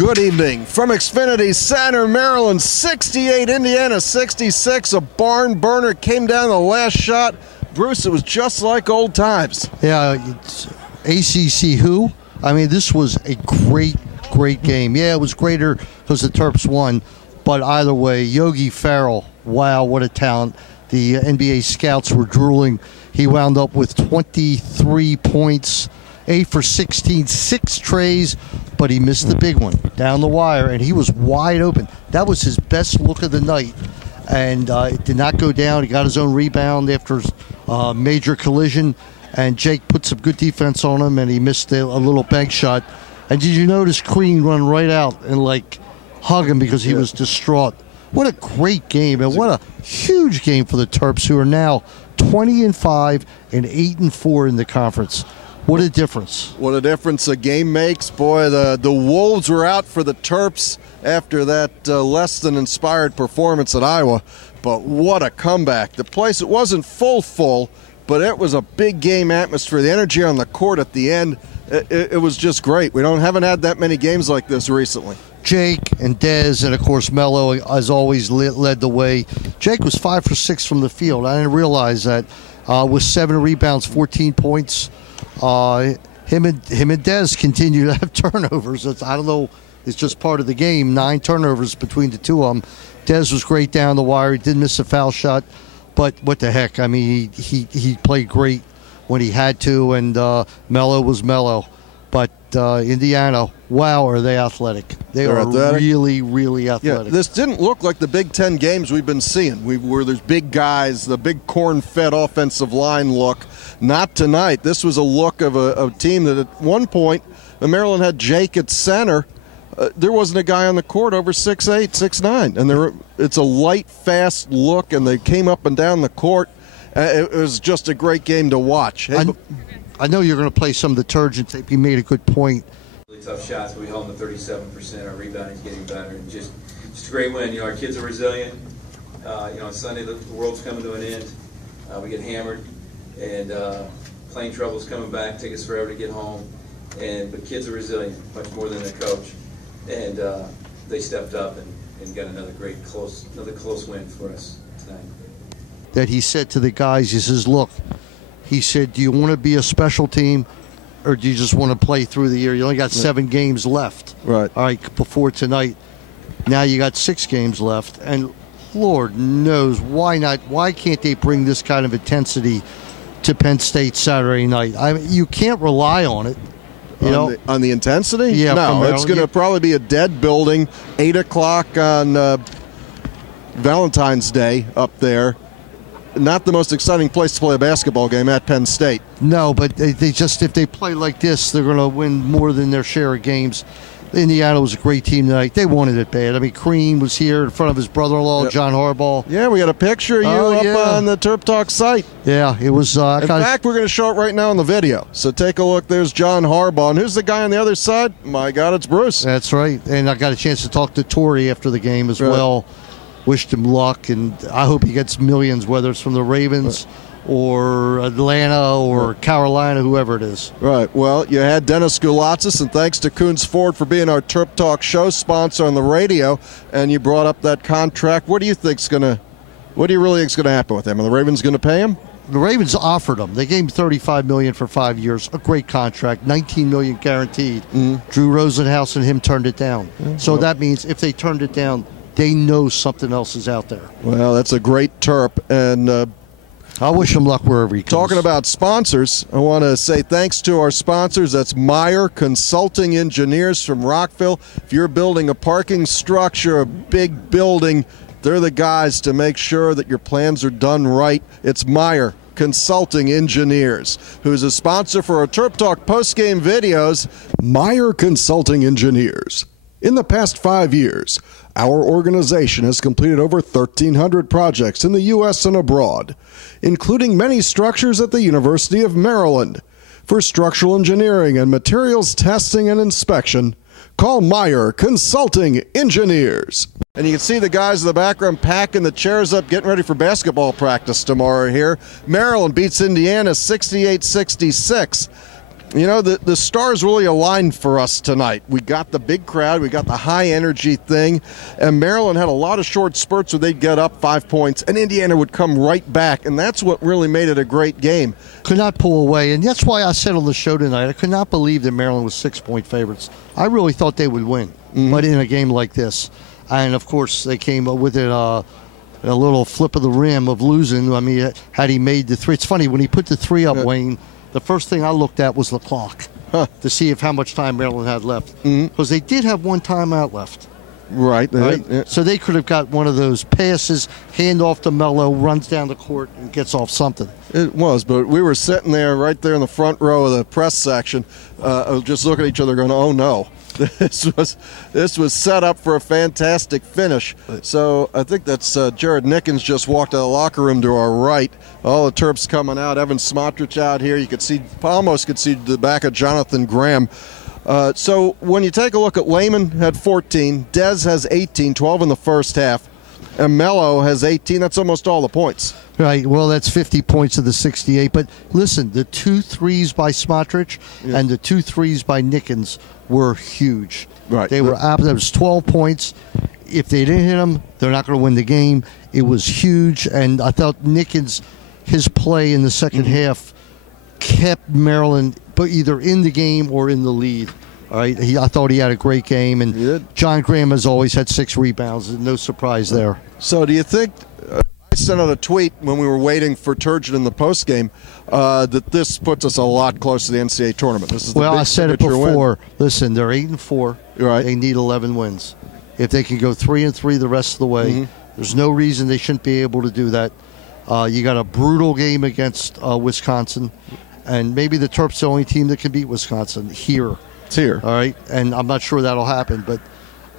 Good evening from Xfinity Center, Maryland. 68, Indiana 66. A barn burner came down the last shot. Bruce, it was just like old times. Yeah, it's ACC who? I mean, this was a great game. Yeah, it was greater because the Terps won. But either way, Yogi Ferrell, wow, what a talent. The NBA scouts were drooling. He wound up with 23 points, 8 for 16, 6 trays, but he missed the big one down the wire, and he was wide open. That was his best look of the night, and it did not go down. He got his own rebound after a major collision, and Jake put some good defense on him, and he missed a little bank shot. And did you notice Queen run right out and, hug him because he was distraught? What a great game, and what a huge game for the Terps, who are now 20-5 and 8-4 in the conference. What a difference. What a difference a game makes. Boy, the Wolves were out for the Terps after that less than inspired performance at Iowa. But what a comeback. The place, it wasn't full, but it was a big game atmosphere. The energy on the court at the end, it was just great. We haven't had that many games like this recently. Jake and Dez and, of course, Melo, as always, led the way. Jake was 5 for 6 from the field. I didn't realize that. With 7 rebounds, 14 points. Him and Dez continue to have turnovers. I don't know. It's just part of the game. 9 turnovers between the two of them. Dez was great down the wire. He didn't miss a foul shot. But what the heck? I mean, he played great when he had to, and Melo was Melo. But Indiana, wow, are they athletic. They're athletic. Really athletic. Yeah, this didn't look like the Big Ten games we've been seeing, where there's big guys, the big corn-fed offensive line look. Not tonight. This was a look of a team that at one point, Maryland had Jake at center. There wasn't a guy on the court over 6'8", 6'9". And it's a light, fast look, and they came up and down the court. It was just a great game to watch. Hey, I know you're going to play some of the Turgeon tape. You made a good point. Really tough shots. We held them to 37%. Our rebounding's getting better, and just a great win. Our kids are resilient. On Sunday the world's coming to an end. We get hammered, and plane trouble's coming back. Take us forever to get home. But kids are resilient, much more than their coach, and they stepped up and got another close win for us tonight. That he said to the guys, he says, look. He said, do you want to be a special team, or do you just want to play through the year? You only got 7 games left. Right. All right, before tonight. Now you got 6 games left. And Lord knows, why not? Why can't they bring this kind of intensity to Penn State Saturday night? I mean, you can't rely on it. On the intensity? Yeah. No, it's going to probably be a dead building, 8 o'clock on Valentine's Day up there. Not the most exciting place to play a basketball game at Penn State. No, but they just, if they play like this, they're going to win more than their share of games. Indiana was a great team tonight. They wanted it bad. I mean, Crean was here in front of his brother-in-law, yep. John Harbaugh. Yeah, we got a picture of you up on the TerpTalk site. Yeah, it was. In fact, we're going to show it right now on the video. So take a look. There's John Harbaugh. And who's the guy on the other side? My God, it's Bruce. That's right. And I got a chance to talk to Torrey after the game as well. Wished him luck, and I hope he gets millions, whether it's from the Ravens or Atlanta or Carolina, whoever it is. Right. Well, you had Dennis Gulatzis, and thanks to Coons Ford for being our TerpTalk show sponsor on the radio, and you brought up that contract. What do you really think's going to happen with him? Are the Ravens going to pay him? The Ravens offered him. They gave him $35 million for 5 years, a great contract, $19 million guaranteed. Drew Rosenhaus and him turned it down. So that means if they turned it down, they know something else is out there. Well, that's a great Terp, and I wish him luck wherever he goes. Talking about sponsors, I want to say thanks to our sponsors. That's Meyer Consulting Engineers from Rockville. If you're building a parking structure, a big building, they're the guys to make sure that your plans are done right. It's Meyer Consulting Engineers, who's a sponsor for our TerpTalk postgame videos. Meyer Consulting Engineers. In the past 5 years, our organization has completed over 1,300 projects in the U.S. and abroad, including many structures at the University of Maryland. For structural engineering and materials testing and inspection, call Meyer Consulting Engineers. And you can see the guys in the background packing the chairs up, getting ready for basketball practice tomorrow here. Maryland beats Indiana 68-66. You know, the stars really aligned for us tonight. We got the big crowd, we got the high-energy thing, and Maryland had a lot of short spurts where they'd get up 5 points, and Indiana would come right back, and that's what really made it a great game. Could not pull away, and that's why I said on the show tonight, I could not believe that Maryland was 6-point favorites. I really thought they would win, but in a game like this. And, of course, they came with it a little flip of the rim of losing. I mean, had he made the three. It's funny, when he put the three up, Wayne, the first thing I looked at was the clock to see how much time Maryland had left. Because they did have one timeout left. Right. Yeah. So they could have got one of those passes, hand off to Mello, runs down the court, and gets off something. It was, but we were sitting there right there in the front row of the press section, just looking at each other going, oh, no. This was set up for a fantastic finish. So I think that's Jared Nickens just walked out of the locker room to our right. All the Terps coming out. Evan Smotrich out here. You could see, almost could see the back of Jonathan Graham. So when you take a look at Lehman had 14, Dez has 18, 12 in the first half, and Mello has 18. That's almost all the points. Right. Well, that's 50 points of the 68. But listen, the 2 threes by Smotrich and the 2 threes by Nickens were huge. Right. They were up. That was 12 points. If they didn't hit them, they're not going to win the game. It was huge, and I thought Nickens, his play in the second half, kept Maryland either in the game or in the lead. All right, I thought he had a great game, and John Graham has always had 6 rebounds. No surprise there. So do you think, I sent out a tweet when we were waiting for Turgeon in the postgame, that this puts us a lot closer to the NCAA tournament? This is the big I said it before. Win. Listen, they're 8-4. Right. They need 11 wins. If they can go 3-3 the rest of the way, there's no reason they shouldn't be able to do that. You got a brutal game against Wisconsin, and maybe the Terps are the only team that can beat Wisconsin here. It's here. All right, and I'm not sure that'll happen,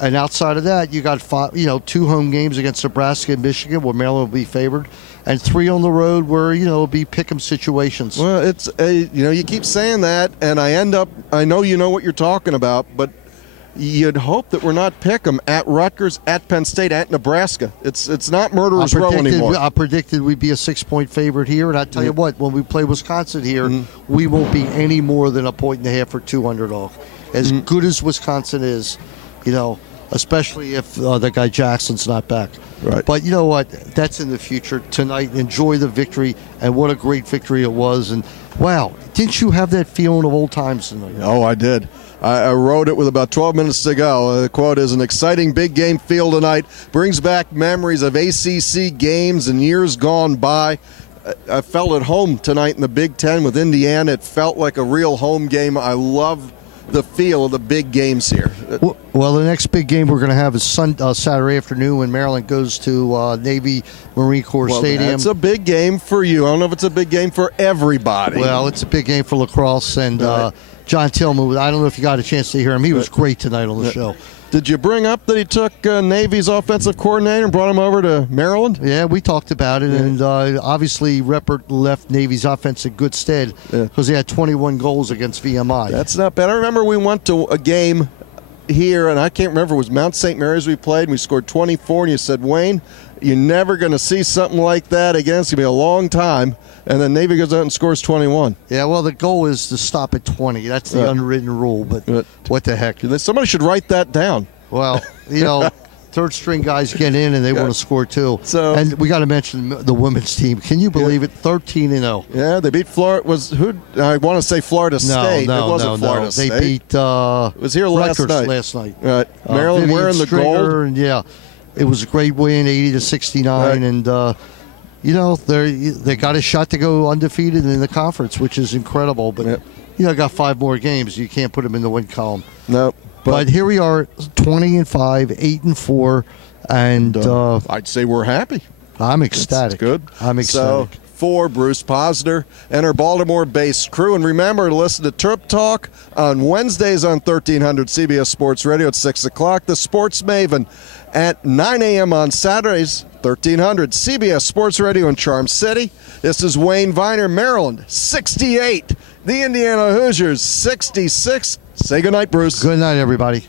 and outside of that, you got 2 home games against Nebraska and Michigan where Maryland will be favored, and 3 on the road where it'll be pick'em situations. Well, it's you keep saying that, and I know you know what you're talking about, but you'd hope that we're not pick'em at Rutgers, at Penn State, at Nebraska. It's not murderer's row anymore. I predicted we'd be a 6-point favorite here, and I tell you what, when we play Wisconsin here, we won't be any more than a 1.5 or 2 underdog. As good as Wisconsin is, especially if the guy Jackson's not back. Right. But you know what? That's in the future. Tonight, enjoy the victory, and what a great victory it was. And wow, didn't you have that feeling of old times tonight? Oh, I did. I wrote it with about 12 minutes to go. The quote is, an exciting big game feel tonight. Brings back memories of ACC games and years gone by. I felt at home tonight in the Big Ten with Indiana. It felt like a real home game. I love the feel of the big games here. Well, the next big game we're going to have is Saturday afternoon when Maryland goes to Navy Marine Corps Stadium. It's a big game for you. I don't know if it's a big game for everybody. Well, it's a big game for lacrosse, and John Tillman, I don't know if you got a chance to hear him. He was great tonight on the show. Did you bring up that he took Navy's offensive coordinator and brought him over to Maryland? Yeah, we talked about it, and obviously Reppert left Navy's offense in good stead because they had 21 goals against VMI. That's not bad. I remember we went to a game here, and I can't remember, it was Mount St. Mary's we played, and we scored 24, and you said, Wayne, you're never going to see something like that again. It's going to be a long time. And then Navy goes out and scores 21. Yeah, well, the goal is to stop at 20. That's the unwritten rule, but what the heck? Somebody should write that down. Well, third-string guys get in, and they want to score too. And we got to mention the women's team. Can you believe it? 13-0. Yeah, they beat Florida. I want to say Florida State. No, it wasn't Florida State. They beat it was here Rutgers last night. Right. Maryland wearing the gold. And, it was a great win, 80-69, and they got a shot to go undefeated in the conference, which is incredible. But got 5 more games. You can't put them in the win column. No. But here we are, 20-5, 8-4, and I'd say we're happy. I'm ecstatic. That's good. I'm ecstatic. So, for Bruce Posner and our Baltimore-based crew, and remember to listen to TerpTalk on Wednesdays on 1300 CBS Sports Radio at 6 o'clock. The Sports Maven at 9 a.m. on Saturdays, 1300 CBS Sports Radio in Charm City. This is Wayne Viener, Maryland, 68. The Indiana Hoosiers, 66. Say goodnight, Bruce. Good night, everybody.